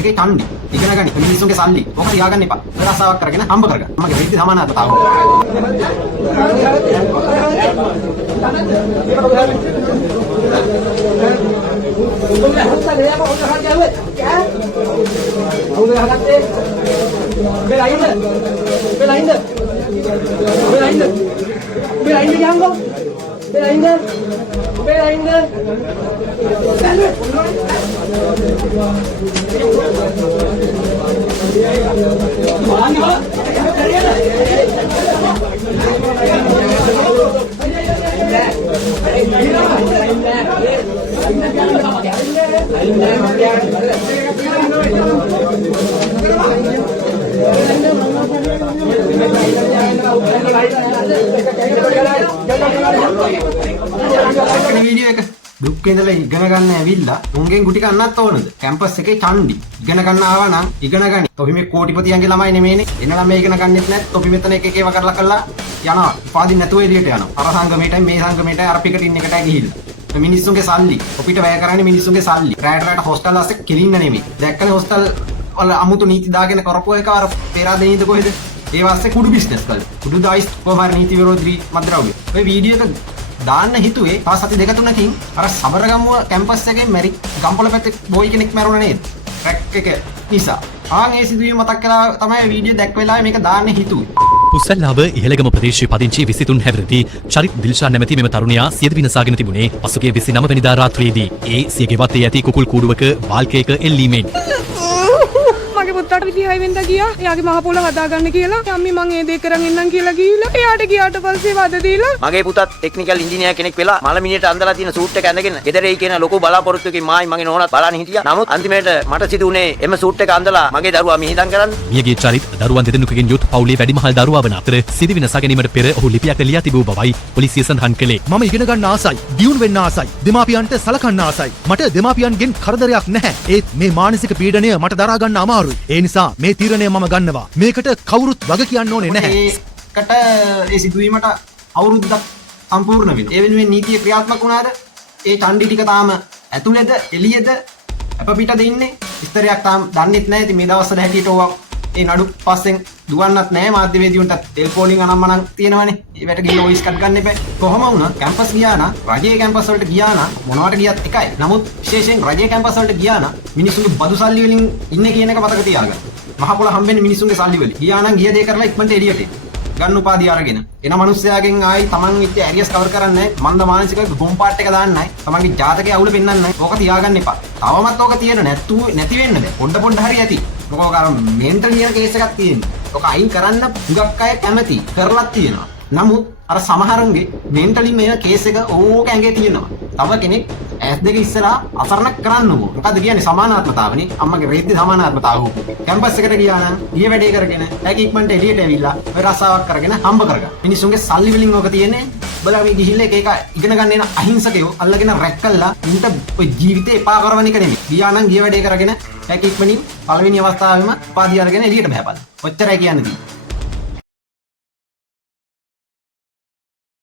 එකේ ඡන්දි. ඉගෙන ගනි. මිනිස්සුන්ගේ සල්ලි. ඔක තියාගන්න එපා. රසාවක් කරගෙන හම්බ කරගන්න. මගේ වෙද්දි සමානතාව තාම. වීඩියෝ එක දුක් ඉඳලා ඉගෙන ගන්න ඇවිල්ලා උන්ගෙන් ගුටි කන්නත් ඕනද? කැම්පස් එකේ ඡන්දි. ඉගෙන ගන්න ආවා නම් ඉගෙන ගනි. තොපි මේ කෝටිපතියන්ගේ ළමයි නෙමෙයිනේ. එන ළමයි ඉගෙන ගන්නෙත් නැත්. තොපි මෙතන එක එකව කරලා යනවා. පාදින් නැතුව එළියට යනවා. අර සංගමයටයි මේ සංගමයටයි අර පිකටින් එකටයි ගිහිල්ලා. මිනිස්සුන්ගේ සල්ලි. ඔපිට වැය කරන්නේ මිනිස්සුන්ගේ සල්ලි. රැට හොස්ටල් ආස්සේ කිලින්න නෙමෙයි. දැක්කනේ හොස්ටල් වල අමුතු නීති දාගෙන කරපුව එක අර පෙරාදෙනීද කොහෙද? ඒ වාස්සේ කුඩු බිස්නස් කරලා. කුඩු දායිස් කොහොම නීති විරෝධී මද්ද්‍රව්‍ය. ඔය වීඩියෝ එක දාන්න හිතුවේ තව සති දෙක තුනකින් අර සබරගමුව කැම්පස් එකේ මැරි ගම්පොළ පැත්තේ බෝයි කෙනෙක් මැරුණා නේද? ට්‍රැක් එක නිසා. ආන් ඒ සිදුවීම මතක් කරලා තමයි වීඩියෝ දැක්ක වෙලාවේ මේක දාන්න හිතුවේ. පුස්සල්ලාව ඉහළගම ප්‍රදේශයේ පදිංචි 23 හැවිරිදි චරිත් දිල්ෂා නැමැති මෙම තරුණයා සියද විනාසාගෙන තිබුණේ පසුගිය 29 වෙනිදා රාත්‍රියේදී. ඒ සියගේ වත්තේ ඇති කුකුල් කූඩුවක බාල්කයක එල්ලීමෙන් මගේ පුතාට 26 වෙනිදා ගියා. එයාගේ මහ පොළ හදාගන්න කියලා. අම්මි මං ඒ දේ කරන් ඉන්නම් කියලා ගිහිල්ලා. එයාට ගියාට පස්සේ වද දීලා. මගේ පුතත් ටෙක්නිකල් ඉංජිනේර් කෙනෙක් වෙලා මලමිනියට අඳලා තියෙන සූට් එක ඇඳගෙන ගෙදර එයි කියන ලොකු බලාපොරොත්තුවකින් මායි මගේ නෝනත් බලන්න හිටියා. නමුත් අන්තිමේට මට සිදු වුණේ එම සූට් එක අඳලා මගේ දරුවා මිහිදන් කරන්න. මියගේ චරිත් දරුවන් දෙදෙනෙකුගෙන් යුත් පවුලේ වැඩිමහල් දරුවා වන අතර සිදි විනාසා ගැනීමට පෙර ඔහු ලිපියක් ලියා තිබූ බවයි පොලිසිය සඳහන් කළේ. මම ඉගෙන ගන්න ආසයි, දියුණු වෙන්න ආසයි, දෙමාපියන්ට සලකන්න ආසයි. මට දෙමාපියන්ගෙන් කරදරයක් නැහැ. ඒත් මේ මානසික පීඩනය මට දරා ගන්න අමාරුයි. ඒ නිසා මේ තීරණය මම ගන්නවා. මේකට කවුරුත් වග කියන්න ඕනේ නැහැ. ඒකට ඒ සිදුවීමට අවුරුද්දක් සම්පූර්ණ වෙනවා. ඒ වෙනුවෙන් නීතිය ක්‍රියාත්මක වුණාද? ඒ ඡන්දි ටික තාම ඇතුළේද එළියේද අප පිටද ඉන්නේ? විස්තරයක් තාම දන්නෙත් නැහැ. ඉතින් මේ දවස්වල හැටියට ඕවා ඒ නඩු පස්සෙන් දුවන්නත් නැහැ. මාධ්‍යවේදීන්ට ටෙල් කෝලින් අනම්මනම් තියෙනවනේ. ඒවට ගිහින් වොයිස් කට් ගන්න එපා. කොහොම වුණත් කැම්පස් ගියා නම් රජයේ කැම්පස් වලට ගියා නම් මොනවට ගියත් එකයි. නමුත් විශේෂයෙන් රජයේ කැම්පස් වලට ගියා නම් මිනිස්සුන්ගේ බදු සල්ලි වලින් ඉන්නේ කියන එක මතක තියාගන්න. මහ පොළ හම්බෙන්නේ මිනිස්සුන්ගේ සල්ලි වලින්. ගියා නම් ගිය දේ කරලා ඉක්මනට එළියට එන්න. ගන්න උපාධිය අරගෙන. එන මිනිස්සයාගෙන් ආයි තමන් විත් ඇරියස් කවර් කරන්නේ නැහැ. මන්ද මානසික බොම් පාට් එක දාන්නේ නැහැ. තමන්ගේ ජාතකයේ අවුල පෙන්වන්නේ නැහැ. ඕක තියාගන්න එපා. තවමත් ඕක තියෙන නැති වෙන්න බෑ. පොඩ හරි ඇති. මොකද අර මෙන්ටල් කියන කේස් එකක් තියෙනවා. ඕක අයින් කරන්න හුඟක් අය කැමති. කරලත් තියෙනවා. නමුත් අර සමහරුන්ගේ මෙන්ටලි මේ කේස් එක ඕක ඇඟේ තියෙනවා. තව කෙනෙක් ඇස් දෙක ඉස්සරහා අසරණක් කරන්න ඕන. මොකද කියන්නේ සමානාත්මතාවනේ. අම්මගේ රේද්දි සමානාත්මතාව. කැම්පස් එකට ගියා නම් ගිය වැඩේ කරගෙන හැකි ඉක්මනට එළියට ඇවිල්ලා ඔය රසාවක් කරගෙන හම්බ කරගන්න. මිනිස්සුන්ගේ සල්ලි වලින් ඕක තියෙන්නේ. බලලා මේ ගිහිල්ලා එක ඉගෙන ගන්න එන අහිංසකයෝ අල්ලගෙන රැක් කළා. උන්ට ඔය ජීවිතේ එපා කරවන එක නෙමෙයි. ගියා නම් ගිය වැඩේ කරගෙන හැකි ඉක්මනින් පළවෙනි අවස්ථාවෙම උපාධිය අරගෙන එළියට බහැපන්. ඔච්චරයි කියන්න තියෙන්නේ.